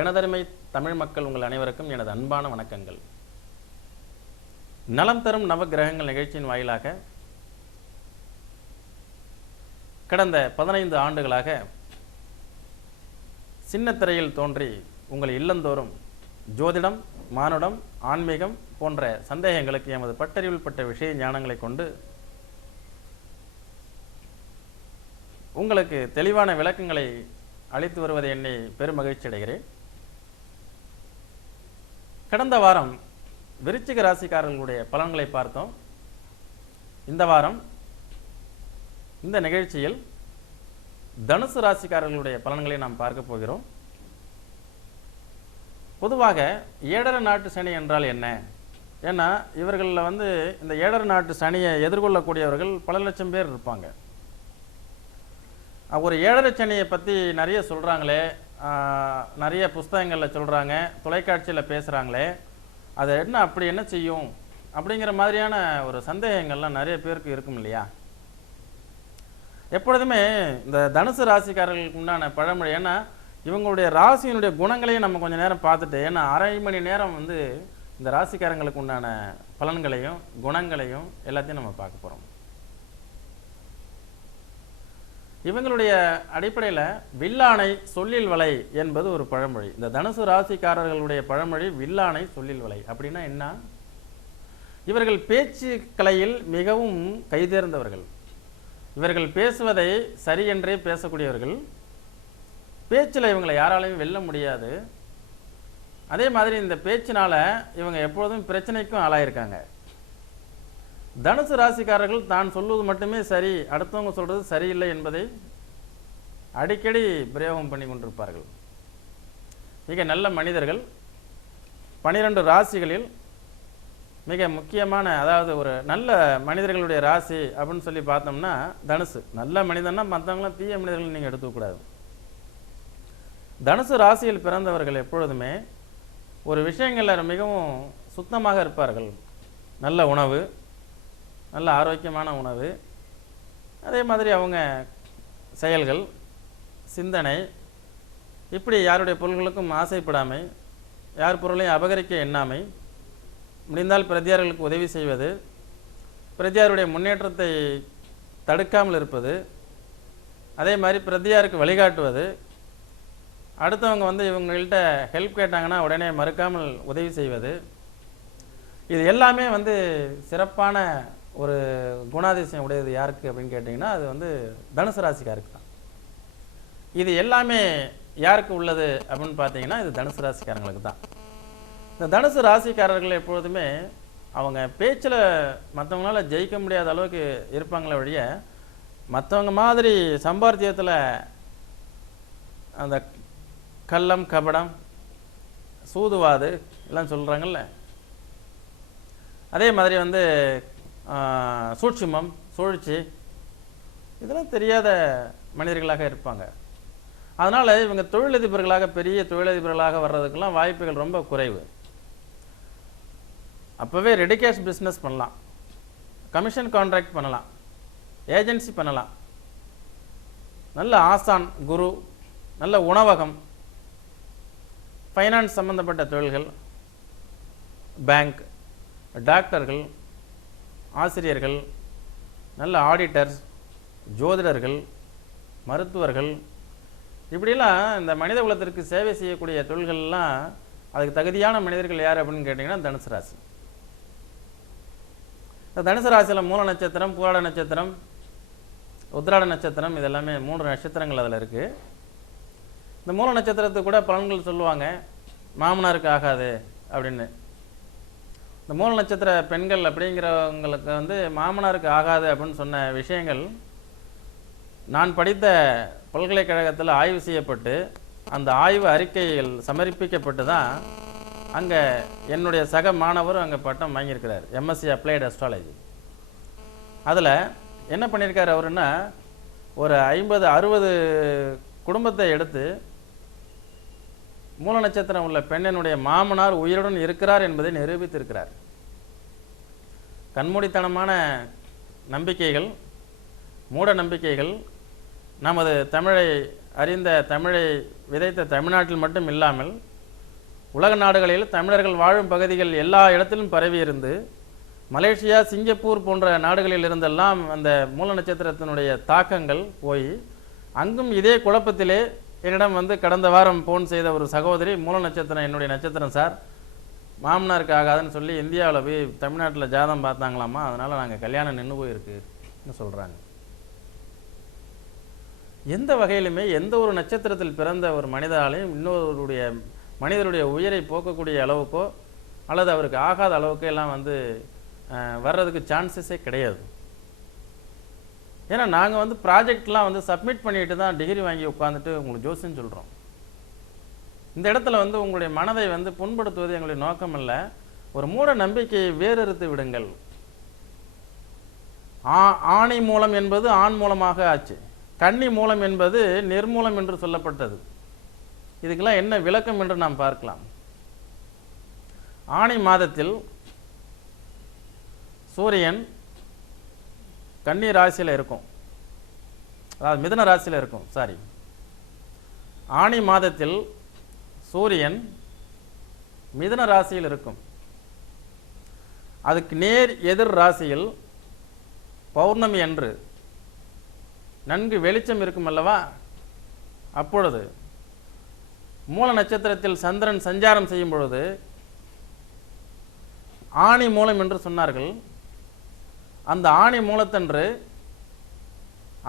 எனதருமை தமிழ் மக்கள் உங்கள் அனைவருக்கும் எனது அன்பான வணக்கங்கள். நலம் தரும் நவகிரகங்கள் நிகழ்ச்சியின் வாயிலாக கடந்த 15 ஆண்டுகளாக சின்ன திரையில் தோன்றி உங்கள் இல்லந்தோறும் ஜோதிடம், மானுடம், ஆன்மீகம் போன்ற சந்தேகங்களுக்கு எமது பட்டறிவில் பட்ட விஷய ஞானங்களை கொண்டு உங்களுக்கு தெளிவான விளக்கங்களை அளித்து வருவதை எண்ணி பெருமகிழ்ச்சி அடைகிறேன். கடந்த வாரம் விருச்சிக ராசிக்காரர்களுடைய பலன்களை பார்த்தோம். இந்த வாரம் இந்த நிகழ்ச்சியில் தனுசு ராசிக்காரர்களுடைய பலன்களை நாம் பார்க்க போகிறோம். பொதுவாக ஏழரை நாட்டு சனி என்றால் என்ன? ஏன்னா இவர்களில் இந்த ஏழரை நாட்டு சனியை எதிர்கொள்ளக்கூடியவர்கள் பல லட்சம் பேர் இருப்பாங்க. ஒரு ஏழரை சனியை பற்றி நிறைய சொல்கிறாங்களே, நிறைய புஸ்தகங்களில் சொல்கிறாங்க, தொலைக்காட்சியில் பேசுகிறாங்களே, அது அப்படி என்ன செய்யும் அப்படிங்கிற மாதிரியான ஒரு சந்தேகங்கள்லாம் நிறைய பேருக்கு இருக்கும் இல்லையா? எப்பொழுதுமே இந்த தனுசு ராசிக்காரர்களுக்கு உண்டான பழமொழி, ஏன்னா இவங்களுடைய ராசியினுடைய குணங்களையும் நம்ம கொஞ்சம் நேரம் பார்த்துட்டு, ஏன்னா அரை மணி நேரம் இந்த ராசிக்காரங்களுக்கு உண்டான பலன்களையும் குணங்களையும் எல்லாத்தையும் நம்ம பார்க்க போகிறோம். இவங்களுடைய அடிப்படையில் வில்லானை சொல்லில் வலை என்பது ஒரு பழமொழி. இந்த தனுசு ராசிக்காரர்களுடைய பழமொழி வில்லானை சொல்லில் வலை. அப்படின்னா என்ன? இவர்கள் பேச்சு கலையில் மிகவும் கைதேர்ந்தவர்கள். இவர்கள் பேசுவதை சரியென்றே பேசக்கூடியவர்கள். பேச்சில் இவங்களை யாராலையும் வெல்ல முடியாது. அதே மாதிரி இந்த பேச்சினால இவங்க எப்பொழுதும் பிரச்சனைக்கும் ஆளாயிருக்காங்க. தனுசு ராசிக்காரர்கள் தான் சொல்வது மட்டுமே சரி, அடுத்தவங்க சொல்றது சரியில்லை என்பதை அடிக்கடி பிரயோகம் பண்ணி கொண்டிருப்பார்கள். மிக நல்ல மனிதர்கள். 12 ராசிகளில் மிக முக்கியமான, அதாவது ஒரு நல்ல மனிதர்களுடைய ராசி அப்படின்னு சொல்லி பார்த்தோம்னா தனுசு. நல்ல மனிதன்னா மற்றவங்களாம் தீய மனிதர்கள் நீங்கள் எடுத்துக்கூடாது. தனுசு ராசியில் பிறந்தவர்கள் எப்பொழுதுமே ஒரு விஷயங்களில் மிகவும் சுத்தமாக இருப்பார்கள். நல்ல உணவு, நல்ல ஆரோக்கியமான உணவு, அதே மாதிரி அவங்க செயல்கள், சிந்தனை, இப்படி யாருடைய பொருள்களுக்கும் ஆசைப்படாமை, யார் பொருளையும் அபகரிக்க எண்ணாமை, முடிந்தால் பிரதியார்களுக்கு உதவி செய்வது, பிரதியாருடைய முன்னேற்றத்தை தடுக்காமல் இருப்பது, அதே மாதிரி பிரதியாருக்கு வழிகாட்டுவது, அடுத்தவங்க இவங்கள்ட்ட ஹெல்ப் கேட்டாங்கன்னா உடனே மறுக்காமல் உதவி செய்வது, இது எல்லாமே சிறப்பான ஒரு குணாதிசயம் உடையது. யாருக்கு அப்படின்னு கேட்டிங்கன்னா அது தனுசு ராசிக்காருக்கு தான். இது எல்லாமே யாருக்கு உள்ளது அப்படின்னு பார்த்தீங்கன்னா இது தனுசு ராசிக்காரங்களுக்கு தான். இந்த தனுசு ராசிக்காரர்கள் எப்பொழுதுமே அவங்க பேச்சில் மற்றவங்களால ஜெயிக்க முடியாத அளவுக்கு இருப்பாங்களே ஒழிய, மற்றவங்க மாதிரி சம்பாத்தியத்தில் அந்த கள்ளம், கபடம், சூதுவாது எல்லாம் சொல்கிறாங்கல்ல, அதே மாதிரி சூட்சுமம், சூழ்ச்சி, இதெல்லாம் தெரியாத மனிதர்களாக இருப்பாங்க. அதனால் இவங்க தொழிலதிபர்களாக, பெரிய தொழிலதிபர்களாக வர்றதுக்கெல்லாம் வாய்ப்புகள் ரொம்ப குறைவு. அப்போவே ரெடி கேஷ் பிஸ்னஸ் பண்ணலாம், கமிஷன் கான்ட்ராக்ட் பண்ணலாம், ஏஜென்சி பண்ணலாம், நல்ல ஆசான், குரு, நல்ல உணவகம், ஃபைனான்ஸ் சம்பந்தப்பட்ட தொழில்கள், பேங்க், டாக்டர்கள், ஆசிரியர்கள், நல்ல ஆடிட்டர்ஸ், ஜோதிடர்கள், மருத்துவர்கள், இப்படிலாம் இந்த மனித குலத்திற்கு சேவை செய்யக்கூடிய தொழில்கள்லாம் அதுக்கு தகுதியான மனிதர்கள் யார் அப்படின்னு கேட்டிங்கன்னா தனுசு ராசி. இந்த தனுசு ராசியில் மூல நட்சத்திரம், பூராட நட்சத்திரம், உத்திராட நட்சத்திரம், இதெல்லாமே 3 நட்சத்திரங்கள் அதில் இருக்குது. இந்த மூல நட்சத்திரத்துக்கு கூட பலன்கள் சொல்லுவாங்க, மாமனாருக்கு ஆகாது அப்படின்னு. இந்த மூல நட்சத்திர பெண்கள் அப்படிங்கிறவங்களுக்கு மாமனாருக்கு ஆகாது அப்படின்னு சொன்ன விஷயங்கள் நான் படித்த பல்கலைக்கழகத்தில் ஆய்வு செய்யப்பட்டு அந்த ஆய்வு அறிக்கைகள் சமர்ப்பிக்கப்பட்டு தான் அங்கே என்னுடைய சக மாணவர் அங்கே பட்டம் வாங்கியிருக்கிறார், எம்எஸ்சி அப்ளைடு அஸ்ட்ராலஜி. அதில் என்ன பண்ணியிருக்காரு அவருன்னா, ஒரு 50-60 குடும்பத்தை எடுத்து மூல நட்சத்திரம் உள்ள பெண்ணினுடைய மாமனார் உயிருடன் இருக்கிறார் என்பதை நிரூபித்திருக்கிறார். கண்மூடித்தனமான நம்பிக்கைகள், மூட நம்பிக்கைகள் நமது தமிழை அறிந்த தமிழை விதைத்த தமிழ்நாட்டில் மட்டும் இல்லாமல் உலக நாடுகளில் தமிழர்கள் வாழும் பகுதிகள் எல்லா இடத்திலும் பரவி இருந்து மலேசியா, சிங்கப்பூர் போன்ற நாடுகளில் இருந்தெல்லாம் அந்த மூல நட்சத்திரத்தினுடைய தாக்கங்கள் போய் அங்கும் இதே குழப்பத்திலே என்னிடம் வந்து கடந்த வாரம் ஃபோன் செய்த ஒரு சகோதரி, மூல நட்சத்திரம் என்னுடைய நட்சத்திரம் சார், மாமனாருக்கு ஆகாதுன்னு சொல்லி இந்தியாவில் போய் தமிழ்நாட்டில் ஜாதகம் பார்த்தாங்களாமா, அதனால் நாங்கள் கல்யாணம் நின்று போயிருக்குன்னு சொல்கிறாங்க. எந்த வகையிலுமே எந்த ஒரு நட்சத்திரத்தில் பிறந்த ஒரு மனிதராலையும் இன்னொருடைய மனிதருடைய உயிரை போக்கக்கூடிய அளவுக்கோ அல்லது அவருக்கு ஆகாத அளவுக்கோ எல்லாம் வந்து வர்றதுக்கு சான்சஸே கிடையாது. ஏன்னா நாங்கள் வந்து ப்ராஜெக்ட்லாம் வந்து சப்மிட் பண்ணிட்டு தான் டிகிரி வாங்கி உட்காந்துட்டு உங்களுக்கு ஜோசின்னு சொல்கிறோம். இந்த இடத்துல வந்து உங்களுடைய மனதை வந்து புண்படுத்துவது எங்களுடைய நோக்கம் அல்ல. ஒரு மூட நம்பிக்கையை வேறறுத்து விடுங்கள். ஆணி மூலம் என்பது ஆண் மூலமாக ஆச்சு, கன்னி மூலம் என்பது நிர்மூலம் என்று சொல்லப்பட்டது. இதுக்கெல்லாம் என்ன விளக்கம் என்று நாம் பார்க்கலாம். ஆணி மாதத்தில் சூரியன் கன்னி ராசியில் இருக்கும், அதாவது மிதுன ராசியில் இருக்கும். ஆணி மாதத்தில் சூரியன் மிதுன ராசியில் இருக்கும். அதுக்கு நேர் எதிர் ராசியில் பௌர்ணமி அன்று நன்கு வெளிச்சம் இருக்கும் அல்லவா, அப்பொழுது மூல நட்சத்திரத்தில் சந்திரன் சஞ்சாரம் செய்யும் பொழுது ஆணி மூலம் என்று சொன்னார்கள். அந்த ஆணி மூலத்தன்று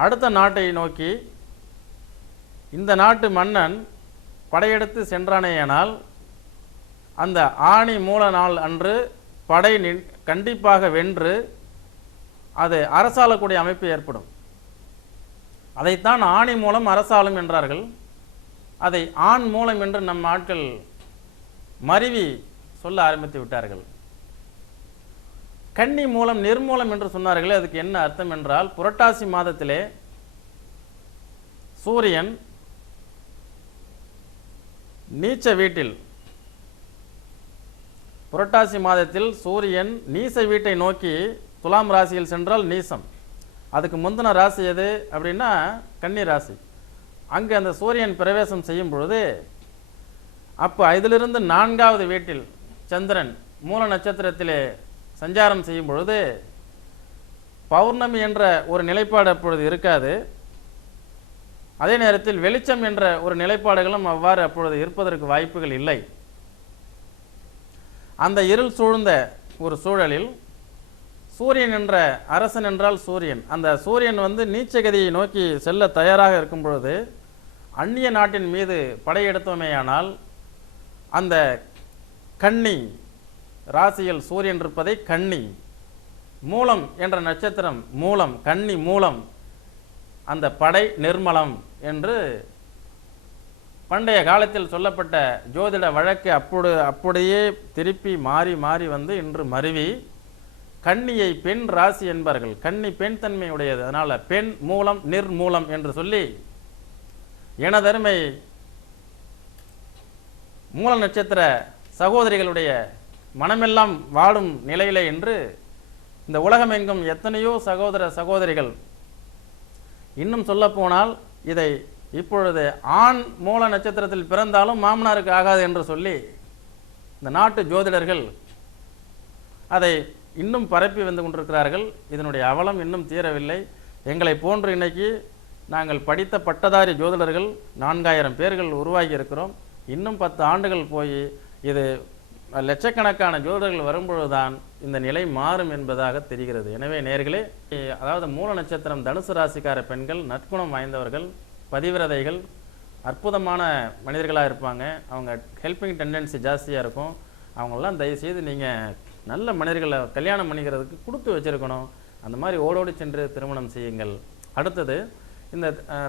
அடுத்த நாட்டை நோக்கி இந்த நாட்டு மன்னன் படையெடுத்து சென்றானேயானால் அந்த ஆணி மூல நாள் அன்று படை கண்டிப்பாக வென்று அது அரசாளக்கூடிய அமைப்பு ஏற்படும். அதைத்தான் ஆணி மூலம் அரசாளும் என்றார்கள். அதை ஆண் மூலம் என்று நம் ஆட்கள் மருவி சொல்ல ஆரம்பித்து விட்டார்கள். கன்னி மூலம் நிர்மூலம் என்று சொன்னார்களே, அதுக்கு என்ன அர்த்தம் என்றால், புரட்டாசி மாதத்திலே சூரியன் நீச்ச வீட்டில், புரட்டாசி மாதத்தில் சூரியன் நீச வீட்டை நோக்கி துலாம் ராசியில் சென்றால் நீசம். அதுக்கு முந்தின ராசி எது அப்படின்னா கன்னி ராசி. அங்கு அந்த சூரியன் பிரவேசம் செய்யும் பொழுது அப்போ இதிலிருந்து 4வது வீட்டில் சந்திரன் மூல நட்சத்திரத்திலே சஞ்சாரம் செய்யும் பொழுது பௌர்ணமி என்ற ஒரு நிலைப்பாடு அப்பொழுது இருக்காது. அதே நேரத்தில் வெளிச்சம் என்ற ஒரு நிலைப்பாடுகளும் அவ்வாறு அப்பொழுது இருப்பதற்கு வாய்ப்புகள் இல்லை. அந்த இருள் சூழ்ந்த ஒரு சூழலில் சூரியன் என்ற அரசன் என்றால் சூரியன், அந்த சூரியன் வந்து நீச்சகதியை நோக்கி செல்ல தயாராக இருக்கும் பொழுது அந்நிய நாட்டின் மீது படையெடுத்தோமேயானால் அந்த கன்னி ராசியில் சூரியன் இருப்பதை கன்னி மூலம் என்ற நட்சத்திரம் மூலம், கன்னி மூலம், அந்த படை நிர்மலம் என்று பண்டைய காலத்தில் சொல்லப்பட்ட ஜோதிட வழக்கு அப்படியே திருப்பி மாறி மாறி வந்து இன்று மருவி கன்னியை பெண் ராசி என்பார்கள். கன்னி பெண் தன்மை உடையது, அதனால பெண் மூலம் நிர்மூலம் என்று சொல்லி எனதருமை மூல நட்சத்திர சகோதரிகளுடைய மனமெல்லாம் வாடும் நிலையிலே என்று இந்த உலகமெங்கும் எத்தனையோ சகோதர சகோதரிகள், இன்னும் சொல்ல போனால் இதை இப்பொழுது ஆண் மூல நட்சத்திரத்தில் பிறந்தாலும் மாமனாருக்கு ஆகாது என்று சொல்லி இந்த நாட்டு ஜோதிடர்கள் அதை இன்னும் பரப்பி வந்து கொண்டிருக்கிறார்கள். இதனுடைய அவலம் இன்னும் தீரவில்லை. எங்களை போன்று இன்னைக்கு நாங்கள் படித்த பட்டதாரி ஜோதிடர்கள் 4000 பேர்கள் உருவாகி இருக்கிறோம். இன்னும் 10 ஆண்டுகள் போய் இது லட்சக்கணக்கான ஜோதிடர்கள் வரும்பொழுதுதான் இந்த நிலை மாறும் என்பதாக தெரிகிறது. எனவே நேர்களே, அதாவது மூல நட்சத்திரம் தனுசு ராசிக்கார பெண்கள் நற்குணம் வாய்ந்தவர்கள், பதிவிரதைகள், அற்புதமான மனிதர்களாக இருப்பாங்க. அவங்க ஹெல்பிங் டெண்டன்சி ஜாஸ்தியாக இருக்கும். அவங்களெல்லாம் தயவுசெய்து நீங்கள் நல்ல மனிதர்களை கல்யாணம் பண்ணிக்கிறதுக்கு கொடுத்து வச்சுருக்கணும். அந்த மாதிரி ஓடோடி சென்று திருமணம் செய்யுங்கள். அடுத்தது, இந்த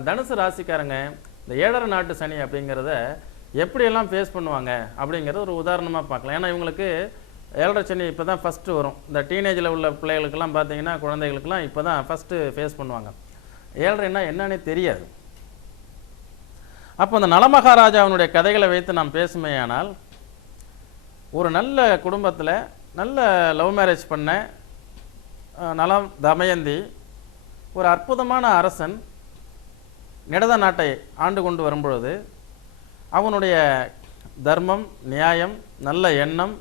தனுசு ராசிக்காரங்க இந்த 7.5 நாட்டு சனி அப்படிங்கிறத எப்படியெல்லாம் ஃபேஸ் பண்ணுவாங்க அப்படிங்கிறத ஒரு உதாரணமாக பார்க்கலாம். ஏன்னா இவங்களுக்கு 7.5 சனி இப்போ தான் ஃபஸ்ட்டு வரும். இந்த டீனேஜில் உள்ள பிள்ளைகளுக்கெல்லாம் பார்த்தீங்கன்னா, குழந்தைகளுக்கெல்லாம் இப்போ தான் ஃபஸ்ட்டு ஃபேஸ் பண்ணுவாங்க. 7.5ன்னா என்னன்னே தெரியாது. அப்போ அந்த நலமகாராஜாவினுடைய கதைகளை வைத்து நாம் பேசுமேயானால், ஒரு நல்ல குடும்பத்தில் நல்ல லவ் மேரேஜ் பண்ண நலம் தமயந்தி ஒரு அற்புதமான அரசன் நிடத நாட்டை ஆண்டு கொண்டு வரும்பொழுது அவனுடைய தர்மம், நியாயம், நல்ல எண்ணம்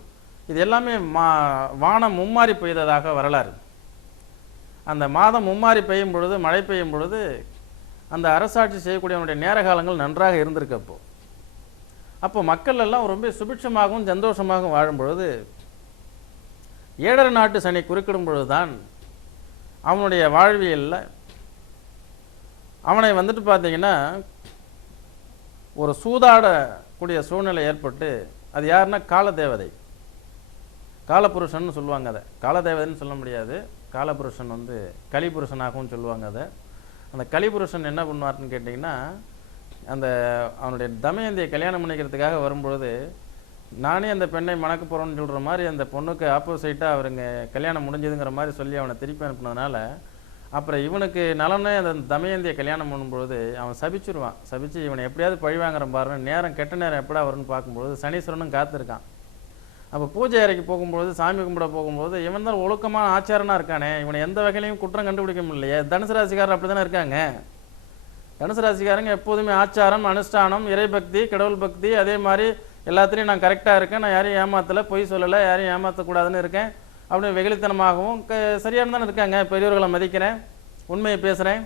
இது எல்லாமே வானம் மும்மாறி பெய்ததாக வரலாறு. அந்த மாதம் மும்மாறி பெய்யும் பொழுது, மழை பெய்யும் பொழுது அந்த அரசாட்சி செய்யக்கூடியவனுடைய நேர காலங்கள் நன்றாக இருந்திருக்கு. அப்போ மக்கள் எல்லாம் ரொம்ப சுபிட்சமாகவும் சந்தோஷமாகவும் வாழும் பொழுது ஏழரை நாட்டு சனி குறுக்கிடும் பொழுதுதான் அவனுடைய வாழ்வியலில் அவனை வந்துட்டு பார்த்தீங்கன்னா ஒரு சூதாடக்கூடிய சூழ்நிலை ஏற்பட்டு, அது யாருன்னா காலதேவதை, காலபுருஷன் சொல்லுவாங்க. அதை காலதேவதைன்னு சொல்ல முடியாது, காலபுருஷன் வந்து கலிபுருஷனாகவும் சொல்லுவாங்க. அதை அந்த கலிபுருஷன் என்ன பண்ணுவார்னு கேட்டிங்கன்னா, அந்த அவனுடைய தமயந்தியை கல்யாணம் பண்ணிக்கிறதுக்காக வரும்பொழுது, நானே அந்த பெண்ணை மணக்க போகிறோன்னு சொல்கிற மாதிரி அந்த பொண்ணுக்கு ஆப்போசிட்டாக அவருங்க கல்யாணம் முடிஞ்சதுங்கிற மாதிரி சொல்லி அவனை திருப்பி அனுப்புனதுனால, அப்புறம் இவனுக்கு நலனே அந்த தமயந்தியை கல்யாணம் பண்ணும்பொழுது அவன் சபிச்சிருவான். சபிச்சு இவனை எப்படியாவது பழிவாங்கிற பாருன்னு நேரம் கெட்ட நேரம் எப்படா வரும்னு பார்க்கும்பொழுது சனீஸ்வரனும் காத்திருக்கான். அப்போ பூஜை அறைக்கு போகும்போது, சாமி கும்பிட போகும்போது, இவன் தான் ஒழுக்கமான ஆச்சாரனாக இருக்கானே, இவனை எந்த வகையிலையும் குற்றம் கண்டுபிடிக்க முடியலையே. தனுசு ராசிக்காரர் அப்படி தானே இருக்காங்க. தனுசு ராசிக்காரங்க எப்போதுமே ஆச்சாரம், அனுஷ்டானம், இறைபக்தி, கடவுள் பக்தி, அதே மாதிரி எல்லாத்துலேயும் நான் கரெக்டாக இருக்கேன், நான் யாரையும் ஏமாத்தலை, பொய் சொல்லலை, யாரையும் ஏமாற்றக்கூடாதுன்னு இருக்கேன் அப்படின்னு வெகுளித்தனமாகவும் சரியான தானே இருக்காங்க. பெரியவர்களை மதிக்கிறேன், உண்மையை பேசுகிறேன்.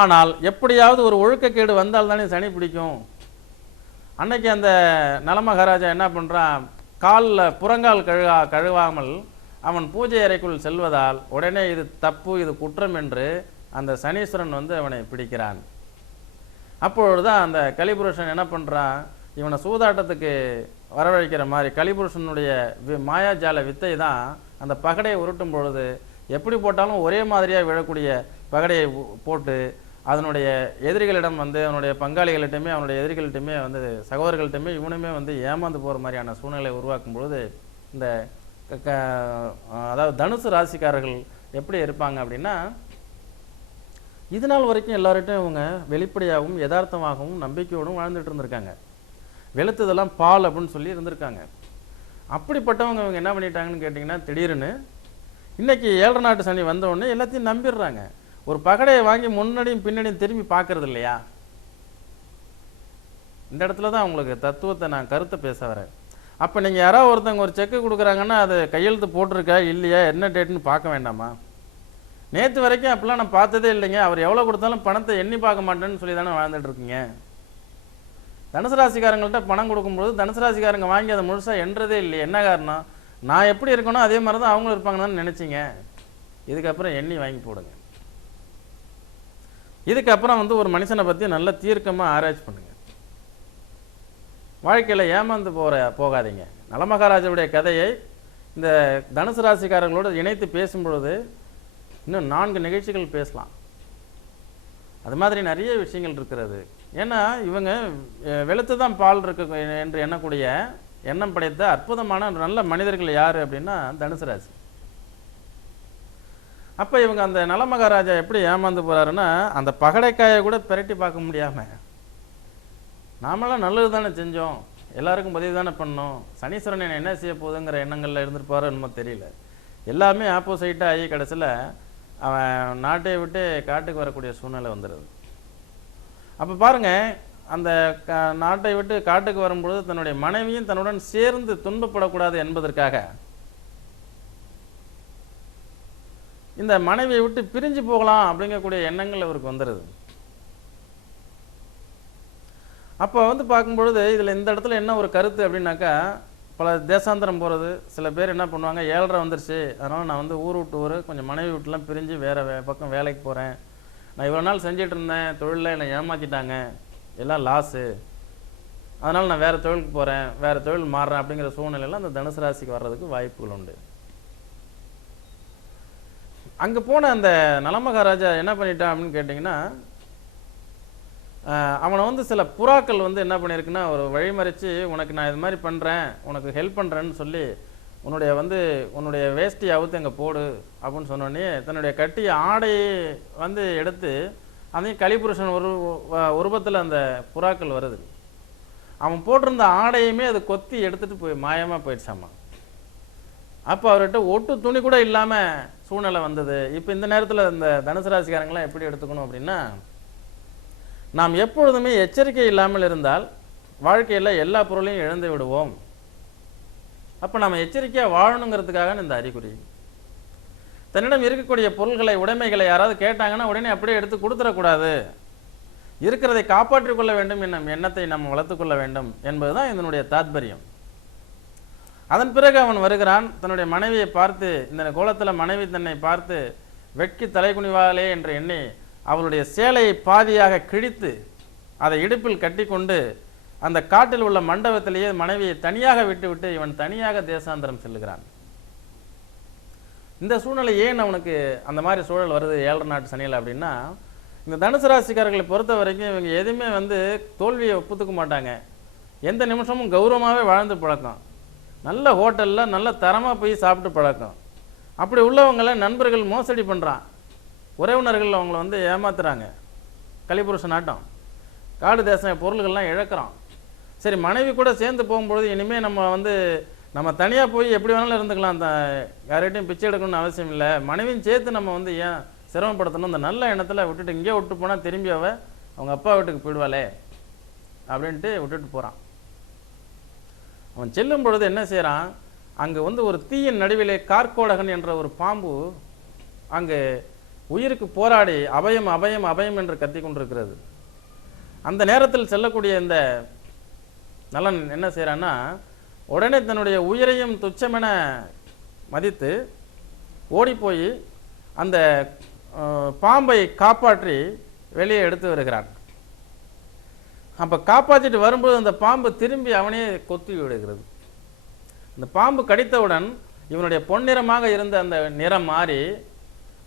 ஆனால் எப்படியாவது ஒரு ஒழுக்கக்கேடு வந்தால் தானே சனி பிடிக்கும். அன்னைக்கு அந்த நலமகாராஜா என்ன பண்ணுறான், காலில் புறங்கால் கழுவாமல் அவன் பூஜை அறைக்குள் செல்வதால் உடனே இது தப்பு, இது குற்றம் என்று அந்த சனீஸ்வரன் வந்து அவனை பிடிக்கிறான். அப்பொழுதுதான் அந்த கலிபுருஷன் என்ன பண்ணுறான், இவனை சூதாட்டத்துக்கு வரவழைக்கிற மாதிரி கலிபுருஷனுடைய மாயாஜால வித்தை தான் அந்த பகடையை உருட்டும் பொழுது எப்படி போட்டாலும் ஒரே மாதிரியாக விழக்கூடிய பகடையை போட்டு அதனுடைய எதிரிகளிடம் வந்து அவனுடைய பங்காளிகள்கிட்டையுமே அவனுடைய எதிரிகள்கிட்டையுமே வந்து சகோதரர்கள்ட்டையுமே இவனுமே வந்து ஏமாந்து போகிற மாதிரியான சூழ்நிலை உருவாக்கும் பொழுது இந்த அதாவது தனுசு ராசிக்காரர்கள் எப்படி இருப்பாங்க அப்படின்னா, இது நாள் வரைக்கும் எல்லார்ட்டையும் அவங்க வெளிப்படையாகவும் யதார்த்தமாகவும் நம்பிக்கையோடும் வாழ்ந்துட்டு இருந்திருக்காங்க. வெளுத்ததெல்லாம் பால் அப்படின்னு சொல்லி இருந்திருக்காங்க. அப்படிப்பட்டவங்க அவங்க என்ன பண்ணிட்டாங்கன்னு கேட்டிங்கன்னா, திடீர்னு இன்னைக்கு ஏழரை நாட்டு சனி வந்தவுடனே எல்லாத்தையும் நம்பிடுறாங்க. ஒரு பகடையை வாங்கி முன்னாடியும் பின்னாடியும் திரும்பி பார்க்கறது இல்லையா. இந்த இடத்துல தான் உங்களுக்கு தத்துவத்தை நான் கருத்தை பேச வரேன். அப்போ நீங்கள் யாராவது ஒருத்தவங்க ஒரு செக்கு கொடுக்குறாங்கன்னா அது கையெழுத்து போட்டிருக்கா இல்லையா, என்ன டேட்னு பார்க்க வேண்டாமா? நேற்று வரைக்கும் அப்படிலாம் நான் பார்த்ததே இல்லைங்க, அவர் எவ்வளோ கொடுத்தாலும் பணத்தை எண்ணி பார்க்க மாட்டேன்னு சொல்லி தானே வாழ்ந்துட்டு இருக்கீங்க. தனுசு ராசிக்காரங்கள்ட்ட பணம் கொடுக்கும்போது தனுசு ராசிக்காரங்க வாங்கி அதை முழுசாக எண்றதே இல்லையே. என்ன காரணம்? நான் எப்படி இருக்கணும் அதே மாதிரி தான் அவங்களும் இருப்பாங்கன்னு நினச்சிங்க. இதுக்கப்புறம் எண்ணி வாங்கி போடுங்க. இதுக்கப்புறம் வந்து ஒரு மனுஷனை பற்றி நல்ல தீர்க்கமாக ஆராய்ச்சி பண்ணுங்க. வாழ்க்கையில் ஏமாந்து போகாதீங்க. நலமகாராஜாவுடைய கதையை இந்த தனுசு ராசிக்காரங்களோடு இணைத்து பேசும்பொழுது இன்னும் 4 நிகழ்ச்சிகள் பேசலாம். அது மாதிரி நிறைய விஷயங்கள் இருக்கிறது. ஏன்னா இவங்க வெளுத்து தான் பால் இருக்கு என்று எண்ணக்கூடிய எண்ணம் படைத்த அற்புதமான நல்ல மனிதர்கள் யார் அப்படின்னா தனுசு ராசி. அப்போ இவங்க அந்த நலமகாராஜா எப்படி ஏமாந்து போகிறாருன்னா, அந்த பகடைக்காயை கூட பிரட்டி பார்க்க முடியாமல் நாமெல்லாம் நல்லது தானே செஞ்சோம், எல்லாருக்கும் உதவி தானே பண்ணோம், சனீஸ்வரன் என்ன செய்ய போகுதுங்கிற எண்ணங்களில் இருந்துருப்பாரோ என்னமோ தெரியல. எல்லாமே ஆப்போசைட்டாக ஆகி கடைசியில் அவன் நாட்டை விட்டு காட்டுக்கு வரக்கூடிய சூழ்நிலை வந்துடுது. அப்போ பாருங்கள், அந்த நாட்டை விட்டு காட்டுக்கு வரும்பொழுது தன்னுடைய மனைவியும் தன்னுடன் சேர்ந்து துன்பப்படக்கூடாது என்பதற்காக இந்த மனைவியை விட்டு பிரிஞ்சு போகலாம் அப்படிங்கக்கூடிய எண்ணங்கள் அவருக்கு வந்துடுது. அப்போ வந்து பார்க்கும்பொழுது இதில் இந்த இடத்துல என்ன ஒரு கருத்து அப்படின்னாக்கா, பல தேசாந்திரம் போகிறது, சில பேர் என்ன பண்ணுவாங்க, 7:30 வந்துருச்சு அதனால் நான் வந்து ஊர் விட்டு ஊர் கொஞ்சம் மனைவி வீட்டுலாம் பிரிஞ்சு வேறு பக்கம் வேலைக்கு போகிறேன், நான் இவ்வளோ நாள் செஞ்சிட்டு இருந்தேன் தொழிலில் என்னை ஏமாற்றிட்டாங்க, எல்லாம் லாஸு, அதனால் நான் வேறு தொழிலுக்கு போகிறேன், வேறு தொழில் மாறுறேன் அப்படிங்கிற சூழ்நிலையில் அந்த தனுசு ராசிக்கு வர்றதுக்கு வாய்ப்புகள் உண்டு. அங்கே போன அந்த நலமகாராஜா என்ன பண்ணிட்டான் அப்படின்னு கேட்டிங்கன்னா, அவனை வந்து சில புறாக்கள் வந்து என்ன பண்ணியிருக்குன்னா ஒரு வழிமறித்து, உனக்கு நான் இது மாதிரி பண்ணுறேன், உனக்கு ஹெல்ப் பண்ணுறேன்னு சொல்லி உன்னுடைய வேஷ்டி அவுத்து அங்கே போடு அப்படின்னு சொன்னோடனே தன்னுடைய கட்டிய ஆடையை வந்து எடுத்து அதையும் கலிபுருஷன் உருவத்தில் அந்த புறாக்கள் வருது. அவன் போட்டிருந்த ஆடையுமே அது கொத்தி எடுத்துகிட்டு போய் மாயமாக போயிடுச்சாமா. அப்போ அவர்கிட்ட ஒட்டு துணி கூட இல்லாமல் சூழ்நிலை வந்தது. இப்போ இந்த நேரத்தில் இந்த தனுசு ராசிக்காரங்களாம் எப்படி எடுத்துக்கணும் அப்படின்னா, நாம் எப்பொழுதுமே எச்சரிக்கை இல்லாமல் இருந்தால் வாழ்க்கையில் எல்லா பொருளையும் இழந்து விடுவோம். அப்போ நம்ம எச்சரிக்கையாக வாழணுங்கிறதுக்காக இந்த அறிகுறி. தன்னிடம் இருக்கக்கூடிய பொருள்களை, உடைமைகளை யாராவது கேட்டாங்கன்னா உடனே அப்படியே எடுத்து கொடுத்துடக்கூடாது. இருக்கிறதை காப்பாற்றிக் கொள்ள வேண்டும் என்னும் எண்ணத்தை நம்ம வளர்த்துக்கொள்ள வேண்டும் என்பதுதான் இதனுடைய தாத்பரியம். அதன் பிறகு அவன் வருகிறான். தன்னுடைய மனைவியை பார்த்து, இந்த கோலத்தில் மனைவி தன்னை பார்த்து வெட்கி தலைகுனிவாளே என்று எண்ணி அவளுடைய சேலையை பாதியாக கிழித்து அதை இடுப்பில் கட்டி கொண்டு அந்த காட்டில் உள்ள மண்டபத்திலேயே மனைவியை தனியாக விட்டுவிட்டு இவன் தனியாக தேசாந்தரம் செல்லுகிறான். இந்த சூழ்நிலை ஏன் அவனுக்கு அந்த மாதிரி சூழல் வருது 7 நாட்டு சனியில் அப்படின்னா, இந்த தனுசு ராசிக்காரர்களை பொறுத்த வரைக்கும் இவங்க எதுவுமே தோல்வியை ஒப்புத்துக்க மாட்டாங்க. எந்த நிமிஷமும் கௌரவமாகவே வாழ்ந்து பழக்கம். நல்ல ஹோட்டலில் நல்ல தரமாக போய் சாப்பிட்டு பழக்கம். அப்படி உள்ளவங்களை நண்பர்கள் மோசடி பண்ணுறான், உறவினர்கள் அவங்கள ஏமாத்துறாங்க. கலிபுருஷன் ஆட்டம், காடு தேசம் பொருள்கள்லாம் இழக்கிறான். சரி, மனைவி கூட சேர்ந்து போகும்பொழுது இனிமேல் நம்ம தனியாக போய் எப்படி வேணாலும் இருந்துக்கலாம், யார்கிட்டையும் பிச்சை எடுக்கணும்னு அவசியம் இல்லை, மனைவியும் சேர்த்து நம்ம ஏன் சிரமப்படுத்தணும், இந்த நல்ல எண்ணத்தில் விட்டுட்டு இங்கே விட்டு போனால் திரும்பி அவங்க அப்பா வீட்டுக்கு போயிடுவாளே அப்படின்ட்டு விட்டுட்டு போகிறான். அவன் செல்லும் பொழுது என்ன செய்கிறான், அங்கே ஒரு தீயின் நடுவிலே கார்கோடகன் என்ற ஒரு பாம்பு அங்கே உயிருக்கு போராடி அபயம் அபயம் அபயம் என்று கத்தி கொண்டிருக்கிறது. அந்த நேரத்தில் செல்லக்கூடிய இந்த நலன் என்ன செய்கிறான்னா, உடனே தன்னுடைய உயிரையும் துச்சமென மதித்து ஓடிப்போய் அந்த பாம்பை காப்பாற்றி வெளியே எடுத்து வருகிறான். அப்போ காப்பாற்றிட்டு வரும்போது அந்த பாம்பு திரும்பி அவனே கொத்தி விடுகிறது. அந்த பாம்பு கடித்தவுடன் இவனுடைய பொன்னிறமாக இருந்த அந்த நிறம் மாறி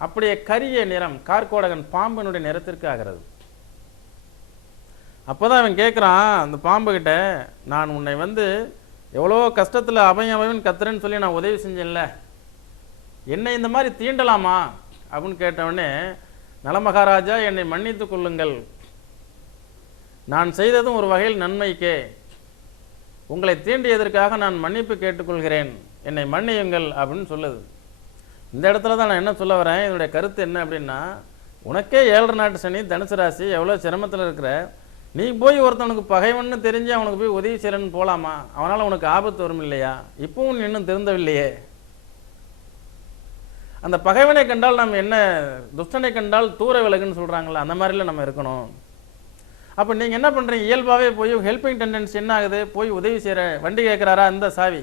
அப்படியே கரிய நிறம், கார்கோடகன் பாம்பினுடைய நிறத்திற்கு ஆகிறது. அப்போதான் அவன் கேட்குறான் அந்த பாம்புகிட்ட, நான் உன்னை எவ்வளோ கஷ்டத்தில் அபயம் அபயம்னு கத்துறேன்னு சொல்லி நான் உதவி செஞ்சேன்ல, என்னை இந்த மாதிரி தீண்டலாமா அப்படின்னு கேட்டவுடனே, நலமகாராஜா என்னை மன்னித்து கொள்ளுங்கள், நான் செய்ததும் ஒரு வகையில் நன்மைக்கே, உங்களை தீண்டியதற்காக நான் மன்னிப்பு கேட்டுக்கொள்கிறேன், என்னை மன்னியுங்கள் அப்படின்னு சொல்லுது. இந்த இடத்துல தான் நான் என்ன சொல்ல வரேன், என்னுடைய கருத்து என்ன அப்படின்னா, உனக்கே 7 நாட்டு சனி, தனுசு ராசி, எவ்வளோ சிரமத்தில் இருக்கிற, நீ போய் ஒருத்தவனுக்கு பகைவன்னு தெரிஞ்சு அவனுக்கு போய் உதவி செய்யறன்னு போகலாமா? அவனால் உனக்கு ஆபத்து வரும் இல்லையா? இப்பவும் இன்னும் திருந்தவில்லையே. அந்த பகைவனை கண்டால் நம்ம என்ன, துஷ்டனை கண்டால் தூர விலகுன்னு சொல்கிறாங்களா, அந்த மாதிரில நம்ம இருக்கணும். அப்போ நீங்கள் என்ன பண்ணுறீங்க, இயல்பாகவே போய் ஹெல்பிங் டெண்டன்சி என்ன ஆகுது, போய் உதவி செய்கிற, வண்டி கேட்குறாரா, இந்த சாவி,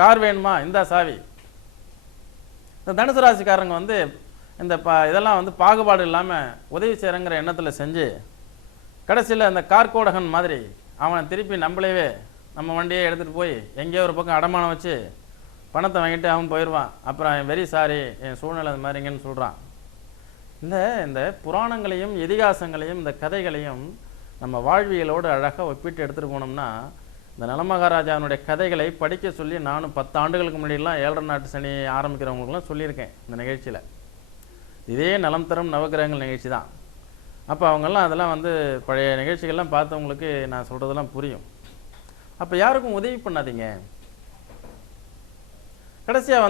கார் வேணுமா, இந்த சாவி. இந்த தனுசு ராசிக்காரங்க இந்த இதெல்லாம் பாகுபாடு இல்லாமல் உதவி செய்கிறங்கிற எண்ணத்தில் செஞ்சு கடைசியில் அந்த கார்கோடகன் மாதிரி அவனை திருப்பி நம்மளேவே நம்ம வண்டியை எடுத்துகிட்டு போய் எங்கேயோ ஒரு பக்கம் அடமானம் வச்சு பணத்தை வாங்கிட்டு அவன் போயிடுவான். அப்புறம் வெரி சாரி, என் சூழ்நிலை அது மாதிரிங்கன்னு சொல்கிறான். இந்த புராணங்களையும் இதிகாசங்களையும் இந்த கதைகளையும் நம்ம வாழ்வியலோடு அழகாக ஒப்பிட்டு எடுத்துகிட்டு போனோம்னா, இந்த நலமகாராஜாவினுடைய கதைகளை படிக்க சொல்லி நானும் 10 ஆண்டுகளுக்கு முன்னாடிலாம் 7 நாட்டு சனி ஆரம்பிக்கிறவங்களுக்குலாம் சொல்லியிருக்கேன் இந்த நிகழ்ச்சியில். இதே நலம் தரும் நவகிரகங்கள் நிகழ்ச்சி தான். அப்போ அவங்கெல்லாம் அதெல்லாம் பழைய நிகழ்ச்சிகள்லாம் பார்த்தவங்களுக்கு நான் சொல்கிறதெல்லாம் புரியும். அப்போ யாருக்கும் உதவி பண்ணாதீங்க. கடைசியாக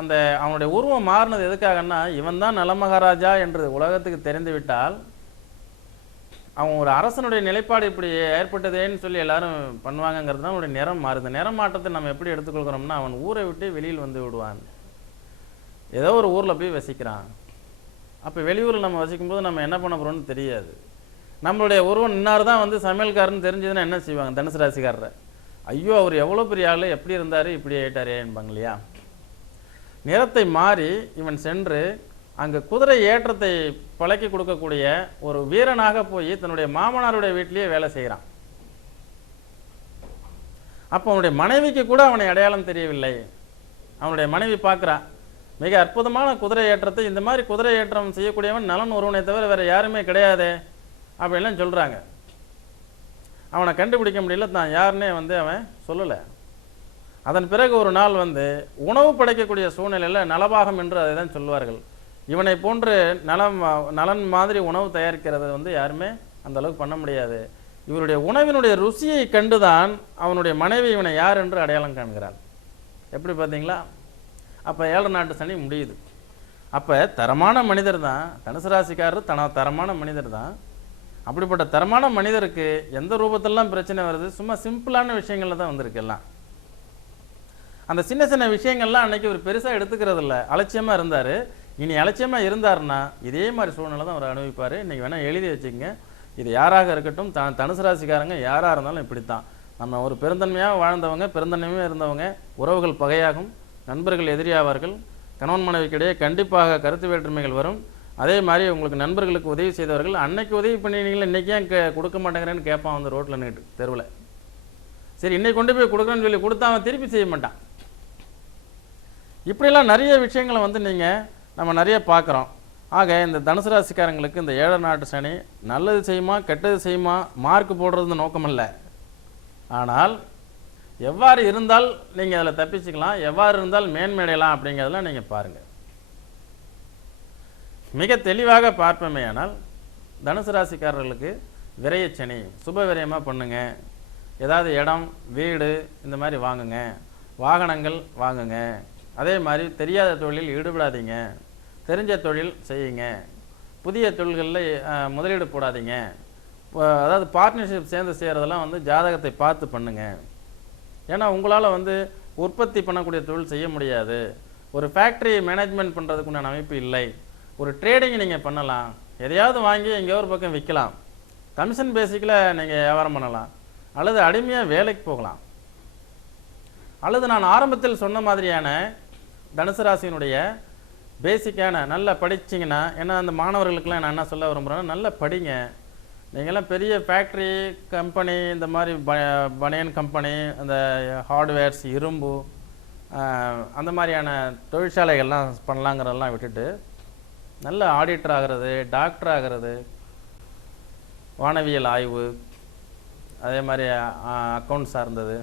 அந்த அவனுடைய உருவம் மாறினது எதுக்காகன்னா, இவன் தான் நலமகாராஜா என்று உலகத்துக்கு தெரிந்து விட்டால் அவன் ஒரு அரசனுடைய நிலைப்பாடு இப்படி ஏற்பட்டதேன்னு சொல்லி எல்லாரும் பண்ணுவாங்கங்கிறது தான் அவனுடைய நிறம் மாறுது. நிறம் மாற்றத்தை நம்ம எப்படி எடுத்துக்கொள்கிறோம்னா, அவன் ஊரை விட்டு வெளியில் விடுவான், ஏதோ ஒரு ஊரில் போய் வசிக்கிறான். அப்போ வெளியூரில் நம்ம வசிக்கும்போது நம்ம என்ன பண்ண போகிறோம்னு தெரியாது. நம்மளுடைய உருவம் இன்னார் தான் சமையல்காரன்னு தெரிஞ்சதுன்னா என்ன செய்வாங்க தனுசு ராசிக்காரரை, ஐயோ அவர் எவ்வளோ பெரிய ஆள், எப்படி இருந்தார், இப்படி ஆயிட்டாரே என்பாங்க இல்லையா. நிறத்தை மாறி இவன் சென்று அங்கே குதிரை ஏற்றத்தை பழக்கி கொடுக்கக்கூடிய ஒரு வீரனாக போய் தன்னுடைய மாமனாருடைய வீட்டிலேயே வேலை செய்கிறான். அப்போ அவனுடைய மனைவிக்கு கூட அவனை அடையாளம் தெரியவில்லை. அவனுடைய மனைவி பார்க்குறான், மிக அற்புதமான குதிரை ஏற்றத்தை, இந்த மாதிரி குதிரை ஏற்றம் செய்யக்கூடியவன் நலன் ஒருவனை தவிர வேறு யாருமே கிடையாதே அப்படின்லாம் சொல்கிறாங்க. அவனை கண்டுபிடிக்க முடியல, தான் யாருன்னே அவன் சொல்லலை. அதன் பிறகு ஒரு நாள் உணவு படைக்கக்கூடிய சூழ்நிலையில் நலபாகம் என்று அதை தான் சொல்வார்கள். இவனை போன்று நலன் மாதிரி உணவு தயாரிக்கிறது யாருமே அந்த அளவுக்கு பண்ண முடியாது. இவருடைய உணவினுடைய ருசியை கண்டுதான் அவனுடைய மனைவி இவனை யார் என்று அடையாளம் காண்கிறாள். எப்படி பார்த்தீங்களா? அப்போ 7 நாட்டு சனி முடியுது. அப்போ தரமான மனிதர் தான் தனுசு ராசிக்காரர், தரமான மனிதர் தான். அப்படிப்பட்ட தரமான மனிதருக்கு எந்த ரூபத்திலலாம் பிரச்சனை வருது? சும்மா சிம்பிளான விஷயங்கள்ல தான் வந்திருக்கு எல்லாம். அந்த சின்ன சின்ன விஷயங்கள்லாம் அன்னைக்கு ஒரு பெருசாக எடுத்துக்கிறது இல்லை, அலட்சியமாக இருந்தார். இனி அலட்சியமாக இருந்தாருன்னா இதே மாதிரி சூழ்நிலை தான் அவர் அனுபவிப்பார். இன்றைக்கி வேணால் எழுதி வச்சுக்கங்க. இது யாராக இருக்கட்டும், தனுசு ராசிக்காரங்க யாராக இருந்தாலும் இப்படித்தான். நம்ம ஒரு பெருந்தன்மையாக வாழ்ந்தவங்க, பெருந்தன்மையாக இருந்தவங்க, உறவுகள் பகையாகும், நண்பர்கள் எதிரியாவார்கள், கணவன் மனைவிக்கிடையே கண்டிப்பாக கருத்து வேற்றுமைகள் வரும். அதே மாதிரி உங்களுக்கு நண்பர்களுக்கு உதவி செய்தவர்கள் அன்னைக்கு உதவி பண்ணினீங்களே இன்றைக்கி ஏன் கொடுக்க மாட்டேங்கிறேன்னு கேட்பான் வந்து ரோட்டில் நின்று தெருவில். சரி, இன்னைக்கு கொண்டு போய் கொடுக்குறேன்னு சொல்லி கொடுத்தா அவன் திருப்பி செய்ய மாட்டான். இப்படிலாம் நிறைய விஷயங்களை வந்து நம்ம நிறைய பார்க்குறோம். ஆக இந்த தனுசு ராசிக்காரங்களுக்கு இந்த 7 நாட்டு சனி நல்லது செய்யுமா கெட்டது செய்யுமா மார்க் போடுறது நோக்கமல்ல. ஆனால் எவ்வாறு இருந்தால் நீங்கள் அதில் தப்பிச்சுக்கலாம், எவ்வாறு இருந்தால் மேன்மையடையலாம் அப்படிங்கிறதெல்லாம் நீங்கள் பாருங்கள். மிக தெளிவாக பார்ப்போமேயானால் தனுசு ராசிக்காரர்களுக்கு விரயச்சனி சுப விரயமாக பண்ணுங்க. ஏதாவது இடம் வீடு இந்த மாதிரி வாங்குங்க, வாகனங்கள் வாங்குங்க. அதே மாதிரி தெரியாத தொழிலில் ஈடுபடாதீங்க, தெரிஞ்ச தொழில் செய்யுங்க. புதிய தொழில்களில் முதலீடு போடாதீங்க. அதாவது பார்ட்னர்ஷிப் சேர்ந்து செய்கிறதெல்லாம் வந்து ஜாதகத்தை பார்த்து பண்ணுங்க. ஏன்னா உங்களால் வந்து உற்பத்தி பண்ணக்கூடிய தொழில் செய்ய முடியாது. ஒரு ஃபேக்ட்ரி மேனேஜ்மெண்ட் பண்ணுறதுக்குண்டான அமைப்பு இல்லை. ஒரு ட்ரேடிங் நீங்கள் பண்ணலாம், எதையாவது வாங்கி எங்கேயோ ஒரு பக்கம் விற்கலாம், கமிஷன் பேசிக்கில் நீங்கள் வியாபாரம் பண்ணலாம், அல்லது அடிமையாக வேலைக்கு போகலாம், அல்லது நான் ஆரம்பத்தில் சொன்ன மாதிரியான தனுசு ராசியினுடைய பேசிக்கான நல்லா படிச்சிங்கன்னா, ஏன்னா அந்த மாணவர்களுக்கெல்லாம் நான் என்ன சொல்ல விரும்புகிறேன்னா, நல்லா படிங்க. நீங்கள்லாம் பெரிய ஃபேக்ட்ரி கம்பெனி, இந்த மாதிரி பனியன் கம்பெனி, அந்த ஹார்ட்வேர்ஸ், இரும்பு, அந்த மாதிரியான தொழிற்சாலைகள்லாம் பண்ணலாங்கிறதெல்லாம் விட்டுட்டு நல்ல ஆடிட்டர் ஆகிறது, டாக்டர் ஆகிறது, வானவியல் ஆய்வு, அதே மாதிரி அக்கௌண்ட் சார்ந்தது,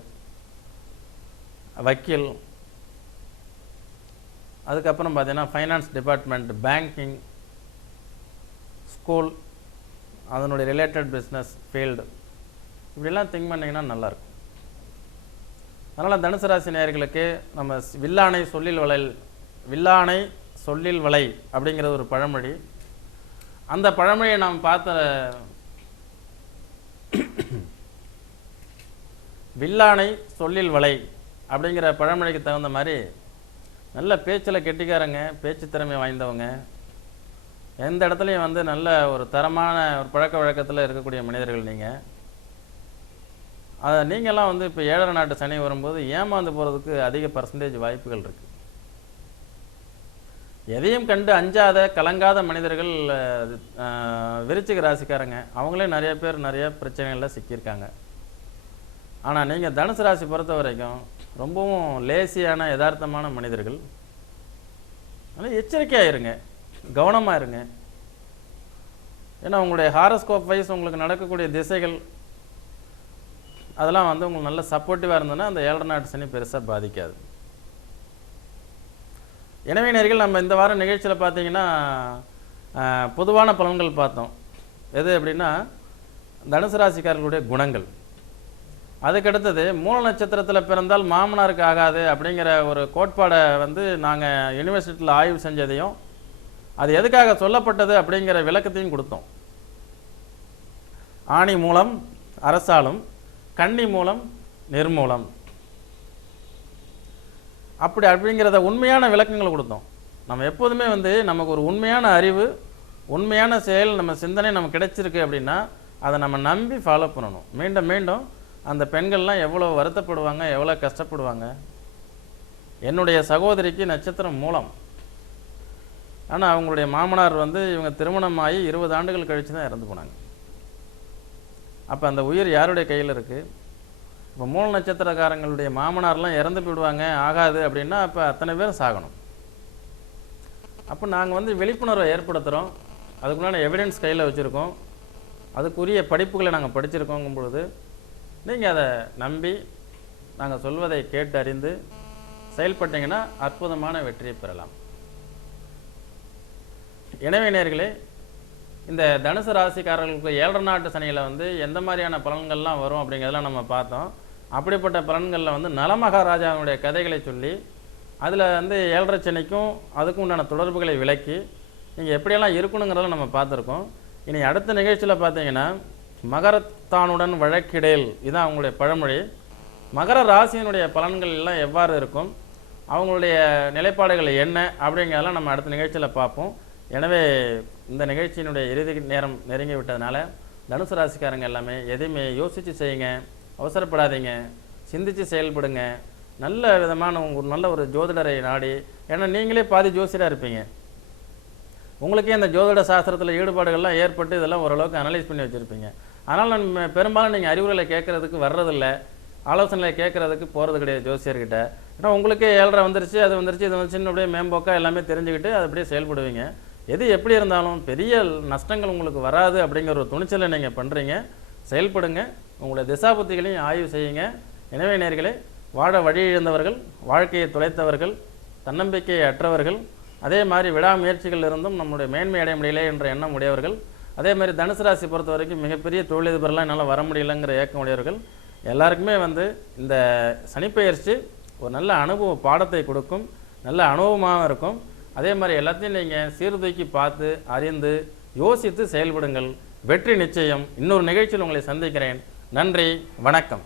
வக்கீல், அதுக்கப்புறம் பார்த்தீங்கன்னா ஃபைனான்ஸ் டிபார்ட்மெண்ட், பேங்கிங், ஸ்கூல், அதனுடைய ரிலேட்டட் பிஸ்னஸ் ஃபீல்டு, இப்படிலாம் திங்க் பண்ணிங்கன்னா நல்லாயிருக்கும். அதனால் தனுசு ராசி நேயர்களுக்கு நம்ம வில்லானை சொல்லில் வளை அப்படிங்கிறது ஒரு பழமொழி. அந்த பழமொழியை நாம் பார்த்த வில்லானை சொல்லில் வளை அப்படிங்கிற பழமொழிக்கு தகுந்த மாதிரி நல்ல பேச்சில் கெட்டிக்காரங்க, பேச்சு திறமை வாய்ந்தவங்க, எந்த இடத்துலையும் வந்து நல்ல ஒரு தரமான ஒரு பழக்க வழக்கத்தில் இருக்கக்கூடிய மனிதர்கள் நீங்கள். அதை நீங்கள்லாம் வந்து இப்போ 7 நாட்டு சனி வரும்போது ஏமாந்து போகிறதுக்கு அதிக பர்சன்டேஜ் வாய்ப்புகள் இருக்குது. எதையும் கண்டு அஞ்சாத கலங்காத மனிதர்கள் விருச்சிக ராசிக்காரங்க, அவங்களே நிறைய பேர் நிறைய பிரச்சனைகளில் சிக்கியிருக்காங்க. ஆனால் நீங்கள் தனுசு ராசி பொறுத்த வரைக்கும் ரொம்பவும் லேசியான யதார்த்தமான மனிதர்கள். அதனால் எச்சரிக்கையாக இருங்க, கவனமாக இருங்க. ஏன்னா உங்களுடைய ஹாரோஸ்கோப் வைஸ் உங்களுக்கு நடக்கக்கூடிய திசைகள் அதெல்லாம் வந்து உங்களுக்கு நல்ல சப்போர்ட்டிவாக இருந்ததுன்னா அந்த 7 நாட்டு சனி பெருசாக பாதிக்காது. எனவே நேயர்கள், நம்ம இந்த வாரம் நிகழ்ச்சியில் பார்த்தீங்கன்னா பொதுவான பலன்கள் பார்த்தோம். எது அப்படின்னா தனுசு ராசிக்காரர்களுடைய குணங்கள். அதுக்கடுத்தது மூல நட்சத்திரத்தில் பிறந்தால் மாமனாருக்கு ஆகாது அப்படிங்கிற ஒரு கோட்பாடை வந்து நாங்கள் யூனிவர்சிட்டியில் ஆய்வு செஞ்சதையும் அது எதுக்காக சொல்லப்பட்டது அப்படிங்கிற விளக்கத்தையும் கொடுத்தோம். ஆணி மூலம் அரசாலும், கன்னி மூலம் நிர்மூலம் அப்படிங்கிறத உண்மையான விளக்கங்களை கொடுத்தோம். நம்ம எப்போதுமே வந்து நமக்கு ஒரு உண்மையான அறிவு, உண்மையான செயல், நம்ம சிந்தனை நமக்கு கிடைச்சிருக்கு அப்படின்னா அதை நம்ம நம்பி ஃபாலோ பண்ணணும். மீண்டும் மீண்டும் அந்த பெண்கள்லாம் எவ்வளோ வருத்தப்படுவாங்க, எவ்வளோ கஷ்டப்படுவாங்க. என்னுடைய சகோதரிக்கு நட்சத்திரம் மூலம், ஆனால் அவங்களுடைய மாமனார் வந்து இவங்க திருமணமாகி 20 ஆண்டுகள் கழித்து தான் இறந்து போனாங்க. அப்போ அந்த உயிர் யாருடைய கையில் இருக்குது? இப்போ மூல நட்சத்திரக்காரங்களுடைய மாமனார்லாம் இறந்து போயிடுவாங்க, ஆகாது அப்படின்னா அப்போ அத்தனை பேரும் சாகணும். அப்போ நாங்கள் வந்து விழிப்புணர்வை ஏற்படுத்துகிறோம், அதுக்குள்ளான எவிடன்ஸ் கையில் வச்சுருக்கோம், அதுக்குரிய படிப்புகளை நாங்கள் படிச்சிருக்கோங்கும் பொழுது நீங்கள் அதை நம்பி நாங்கள் சொல்வதை கேட்டு அறிந்து செயல்பட்டீங்கன்னா அற்புதமான வெற்றியை பெறலாம். எனவே நேயர்களே, இந்த தனுசு ராசிக்காரர்களுக்கு 7 நாட்டு சனியில் வந்து எந்த மாதிரியான பலன்கள்லாம் வரும் அப்படிங்கிறதெல்லாம் நம்ம பார்த்தோம். அப்படிப்பட்ட பலன்களில் வந்து நலமகாராஜாவுடைய கதைகளை சொல்லி அதில் வந்து 7.5 சனிக்கும் அதுக்கும் உண்டான தொடர்புகளை விளக்கி நீங்கள் எப்படியெல்லாம் இருக்கணுங்கிறத நம்ம பார்த்துருக்கோம். இனி அடுத்த நிகழ்ச்சியில் பார்த்தீங்கன்னா மகரத்தானுடன் வழக்கிடேல், இதுதான் அவங்களுடைய பழமொழி. மகர ராசியினுடைய பலன்கள் எல்லாம் எவ்வாறு இருக்கும், அவங்களுடைய நிலைப்பாடுகள் என்ன அப்படிங்கிறதெல்லாம் நம்ம அடுத்த நிகழ்ச்சியில் பார்ப்போம். எனவே இந்த நிகழ்ச்சியினுடைய இறுதி நேரம் நெருங்கி விட்டதுனால தனுசு ராசிக்காரங்க எல்லாமே எதையுமே யோசித்து செய்யுங்க, அவசரப்படாதீங்க, சிந்தித்து செயல்படுங்க. நல்ல விதமான நல்ல ஒரு ஜோதிடரை நாடி, ஏன்னா நீங்களே பாதி ஜோசியராக இருப்பீங்க, உங்களுக்கே அந்த ஜோதிட சாஸ்திரத்தில் ஈடுபாடுகள்லாம் ஏற்பட்டு இதெல்லாம் ஓரளவுக்கு அனலைஸ் பண்ணி வச்சுருப்பீங்க. அதனால் நம்ம பெரும்பாலும் நீங்கள் அறிவுரைகளை கேட்குறதுக்கு வர்றதில்லை, ஆலோசனைகளை கேட்குறதுக்கு போகிறது கிடையாது ஜோசியர்கிட்ட. ஏன்னா உங்களுக்கே 7.5 வந்துருச்சு, அது வந்துருச்சு, இது வந்துச்சுன்னு அப்படியே மேம்போக்காக எல்லாமே தெரிஞ்சுக்கிட்டு அது அப்படியே செயல்படுவீங்க. எது எப்படி இருந்தாலும் பெரிய நஷ்டங்கள் உங்களுக்கு வராது அப்படிங்கிற ஒரு துணிச்சலை நீங்கள் பண்ணுறீங்க. செயல்படுங்க, உங்களுடைய திசாபுத்திகளையும் ஆய்வு செய்யுங்க. எனவே நேயர்களே, வாழ வழி இழந்தவர்கள், வாழ்க்கையை துளைத்தவர்கள், தன்னம்பிக்கையை அற்றவர்கள், அதே மாதிரி விடாமுயற்சிகள் இருந்தும் நம்முடைய மேன்மை அடைய முடியல என்ற எண்ணம் உடையவர்கள், அதே மாதிரி தனுசு ராசி பொறுத்த வரைக்கும் மிகப்பெரிய தொழிலதிபர்லாம் என்னால் வர முடியலைங்கிற ஏக்கம் உடையவர்கள் எல்லாருக்குமே வந்து இந்த சனிப்பெயர்ச்சி ஒரு நல்ல அனுபவ பாடத்தை கொடுக்கும், நல்ல அனுபவமாக இருக்கும். அதே மாதிரி எல்லாத்தையும் நீங்கள் சீர்தூக்கி பார்த்து அறிந்து யோசித்து செயல்படுங்கள். வெற்றி நிச்சயம். இன்னொரு நிகழ்ச்சியில் உங்களை சந்திக்கிறேன். நன்றி, வணக்கம்.